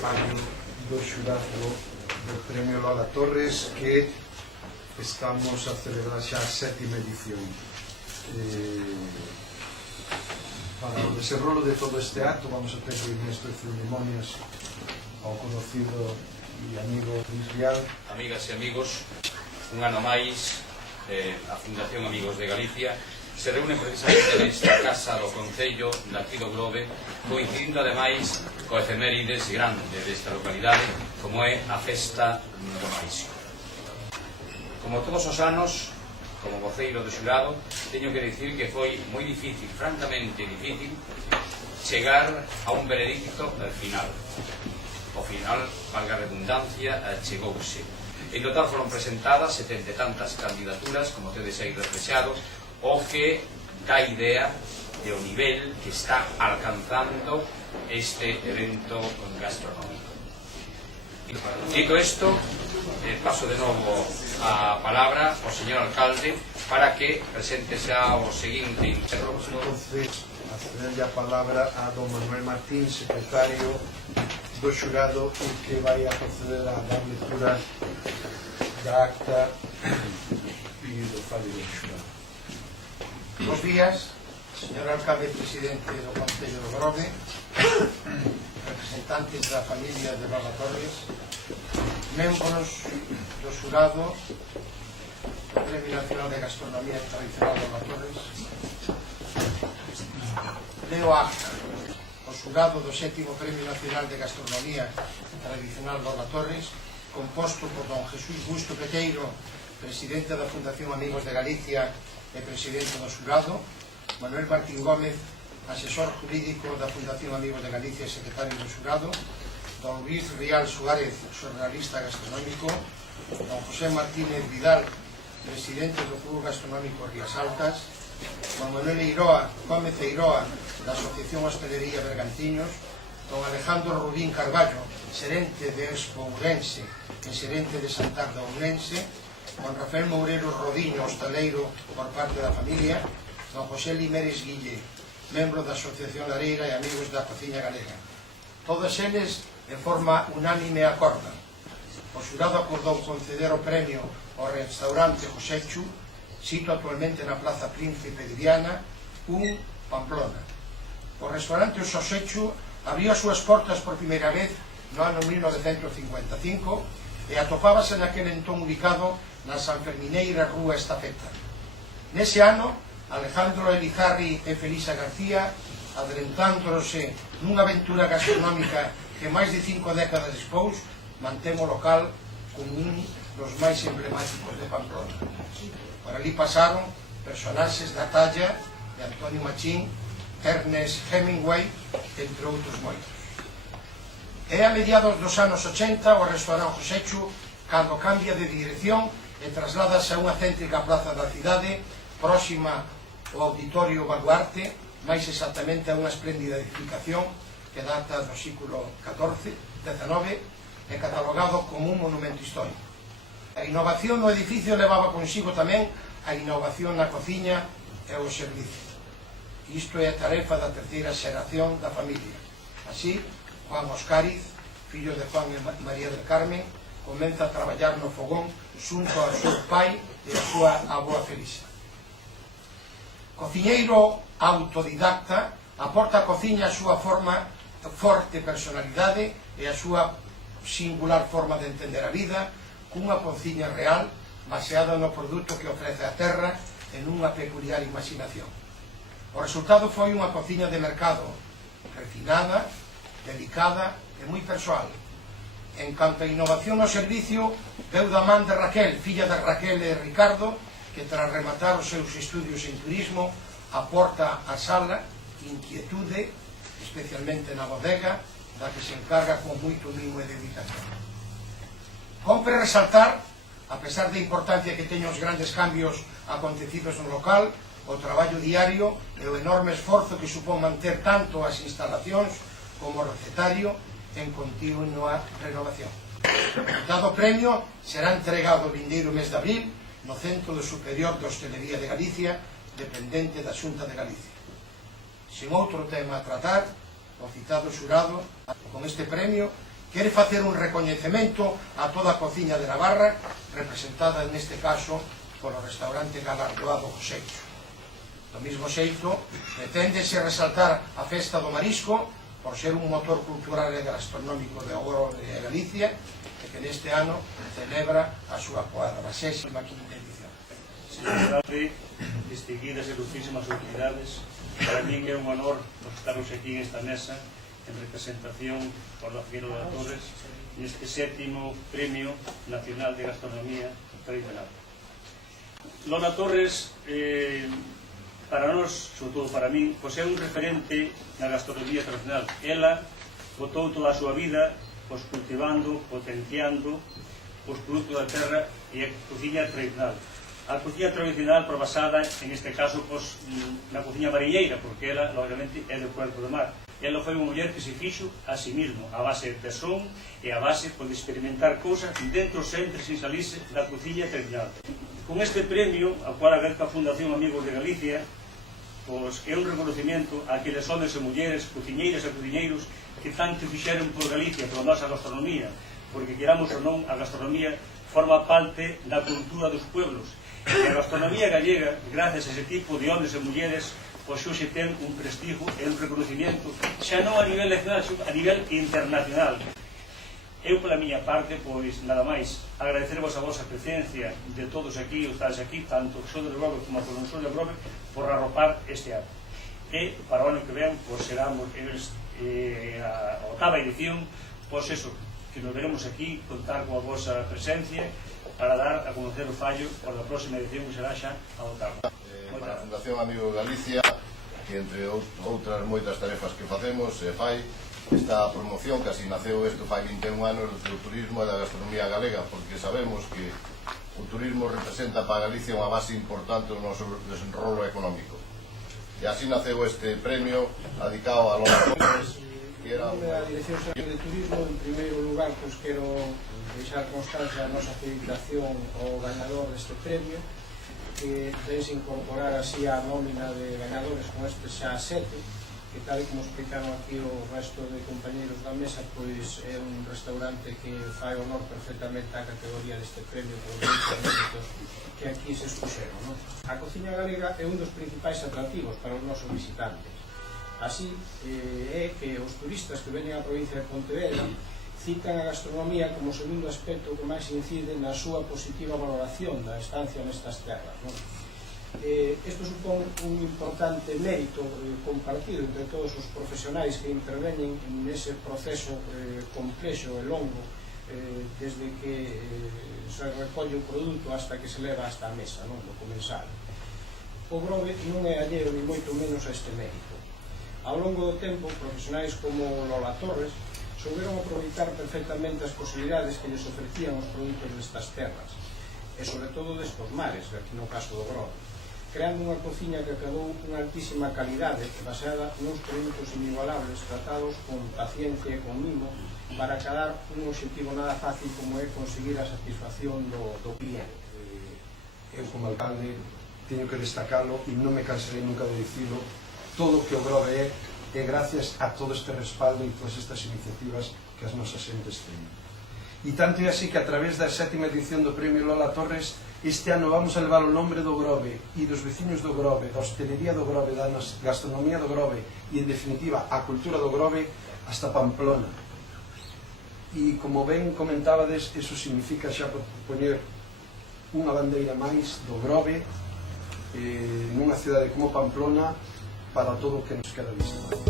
traballo do xurado do Premio Lola Torres, que estamos a celebrar xa a 7ª edición. Para o desenrolo de todo este acto vamos a ter mestres ceremonias ao conocido e amigo Luis Rial. Amigas e amigos, un ano máis a Fundación Amigos de Galicia se reúne precisamente nesta casa do Concello daqui do Grove, coincidindo ademais co efemérides grande desta localidade, como é a festa do Maísio. Como todos os anos, como voceiro do xurado, teño que dicir que foi moi difícil, francamente difícil, chegar a un veredicto final. O final, valga a redundancia, chegouse. En total foron presentadas 70 e tantas candidaturas, como tedes aí reflexado, o que dá idea do nivel que está alcanzando este evento gastronómico. Dito isto, paso de novo a palabra ao señor alcalde para que presente xa o seguinte interrogatorio. Entonces, a ceder a palabra a don Manuel Martín, secretario do xurado, que vai a proceder a dar lectura da acta e do fallo do xurado. Bos días, señor alcalde presidente do Concello do Grove, representantes da familia de Lola Torres, membros do xurado do Premio Nacional de Gastronomía Tradicional Lola Torres. Leo a acta. O xurado do 7º Premio Nacional de Gastronomía Tradicional Lola Torres, composto por don Jesús Busto Peteiro, presidente da Fundación Amigos de Galicia e presidente do xurado, Manuel Martín Gómez, asesor jurídico da Fundación Amigos de Galicia e secretario do xurado, don Luis Rial Suárez, xornalista gastronómico, don José Martínez Vidal, presidente do Club Gastronómico Rías Altas, don Manuel Gómez Eiroa, da Asociación Hostelería Bergantiños, don Alejandro Rubín Carballo, xerente de Expo Ourense e xerente de Santar de Ourense, don Rafael Moureiro Rodiño, hostaleiro por parte da familia, don José Limeres Guille, membro da Asociación Lareira e Amigos da Cociña Galega. Todos eles, de forma unánime, acordan. O xurado acordou conceder o premio ao restaurante Josechu, sito actualmente na Plaza Príncipe de Viana, Pamplona. O restaurante Josechu abriu as súas portas por primeira vez no ano 1955 e atopábase naquele entón ubicado na Sanfermineira Rúa Estafeta. Nese ano, Alejandro Elizarri e Felisa García, adelantándose nunha aventura gastronómica que máis de 5 décadas despois mantén o local como un dos máis emblemáticos de Pamplona. Por ali pasaron personaxes da talla de Antonio Machín, Ernest Hemingway, entre outros moitos. É a mediados dos anos 80 o restaurante Josechu cando cambia de dirección e trasládase a unha céntrica plaza da cidade próxima ao Auditorio Baluarte, máis exactamente a unha espléndida edificación que data do século XIX e catalogado como un monumento histórico. A innovación no edificio levaba consigo tamén a innovación na cociña e o servicio. Isto é a tarefa da terceira xeración da familia. Así, Juan Oscariz, fillo de Juan e María del Carmen, comeza a traballar no fogón xunto ao seu pai e a súa avoa Felisa. Cociñeiro autodidacta, aporta a cociña a súa forte personalidade e a súa singular forma de entender a vida, cunha cociña real baseada no produto que ofrece a terra e nunha peculiar imaginación. O resultado foi unha cociña de mercado, refinada, delicada e moi persoal. En canto a innovación no servicio, veu da man de Raquel, filla de Raquel e Ricardo, que tras rematar os seus estudios en turismo aporta a sala inquietude, especialmente na bodega, da que se encarga con moito mimo e dedicación. Compre resaltar, a pesar da importancia que teñen os grandes cambios acontecidos no local, o traballo diario e o enorme esforzo que supón manter tanto as instalacións como o recetario en continua renovación. O dado premio será entregado o vindeiro mes de abril no Centro Superior de Hostelería de Galicia, dependente da Xunta de Galicia. Sen outro tema a tratar, o citado xurado, con este premio, quere facer un recoñecemento a toda a cociña de Navarra, representada neste caso polo restaurante galardoado Joseixo. Do mesmo xeito, preténdese resaltar a festa do marisco por ser un motor cultural e gastronómico de Grove e Galicia, e que neste ano celebra a súa 45ª edición. Señoridade, distinguidas e ilustrísimas autoridades, para mí é un honor estarnos aquí nesta mesa en representación por la Figueira de Torres neste 7º Premio Nacional de Gastronomía Tradicional. Lola Torres, para nós, sobre todo para min, pois é un referente na gastronomía tradicional. Ela botou toda a súa vida cultivando, potenciando os produtos da terra e a cociña tradicional. A cociña tradicional basada, en este caso, na cociña mariñeira, porque ela, lógicamente, é do Puerto do Mar. Ela foi unha muller que se fixo a sí mismo, a base de tesón e a base de experimentar cousas dentro sempre sin salirse da cociña tradicional. Con este premio, ao cual agradezo a Fundación Amigos de Galicia, pois é un reconocimiento a aqueles homens e mulleres, cociñeiras e cociñeiros que tanto fixeron por Galicia, por nosa gastronomía, porque queramos ou non, a gastronomía forma parte da cultura dos pueblos. E a gastronomía gallega, gracias a ese tipo de homens e mulleres, pois hoxe ten un prestigio e un reconocimiento, xa non a nivel nacional, xa a nivel internacional. Eu, pola miña parte, pois, nada máis, agradecervos a vosa presencia de todos aquí, os tales aquí, tanto que son de Grove como que non son de Grove, por arropar este acto. E, para o ano que ven, pois, será a 8ª edición, pois, eso, que nos veremos aquí, contar coa vosa presencia, para dar a conocer o fallo por a próxima edición que será xa a 8ª. Para a Fundación Amigos de Galicia, que entre outras moitas tarefas que facemos, fai esta promoción, que así naceu isto fai 21 anos, do turismo e da gastronomía galega, porque sabemos que o turismo representa para Galicia unha base importante do noso desenrolo económico. E así naceu este premio dedicado a Lola Torres, que era a Dirección Xeral de Turismo. En primeiro lugar, pois quero deixar constancia a nosa felicitación ao ganador deste premio, que debes incorporar así a nómina de ganadores con este xa 7, que tal como explicaron aquí o resto de compañeros da mesa, pois é un restaurante que fai honor perfectamente á categoría deste premio por os méritos que aquí se expuxeron, non? A cociña galega é un dos principais atractivos para os nosos visitantes. Así é que os turistas que veñen á provincia de Pontevedra citan a gastronomía como segundo aspecto que máis incide na súa positiva valoración da estancia nestas terras, non? Isto supón un importante mérito compartido entre todos os profesionais que interveñen nese proceso complexo e longo desde que se recolle o produto hasta que se leva hasta a mesa, non? Do comensal. O Grove non é alleo ni moito menos a este mérito. Ao longo do tempo, profesionais como Lola Torres souberon aproveitar perfectamente as posibilidades que lles ofrecían os produtos destas terras e sobre todo destos mares, aquí no caso do Grove, creando unha cociña que acadou unha altísima calidade baseada nuns produtos inigualables tratados con paciencia e con mimo para acadar un objetivo nada fácil como é conseguir a satisfacción do cliente. Eu como alcalde teño que destacalo e non me cansarei nunca de dicilo, todo o que o Grove é gracias a todo este respaldo e todas estas iniciativas que as nosas xentes teñen. E tanto é así que a través da 7ª edición do Premio Lola Torres este ano vamos a levar o nombre do Grove e dos veciños do Grove, da hostelería do Grove, da gastronomía do Grove e, en definitiva, a cultura do Grove hasta Pamplona. E, como ben comentábades, eso significa xa poñer unha bandeira máis do Grove nunha cidade como Pamplona para todo o que nos queda visto.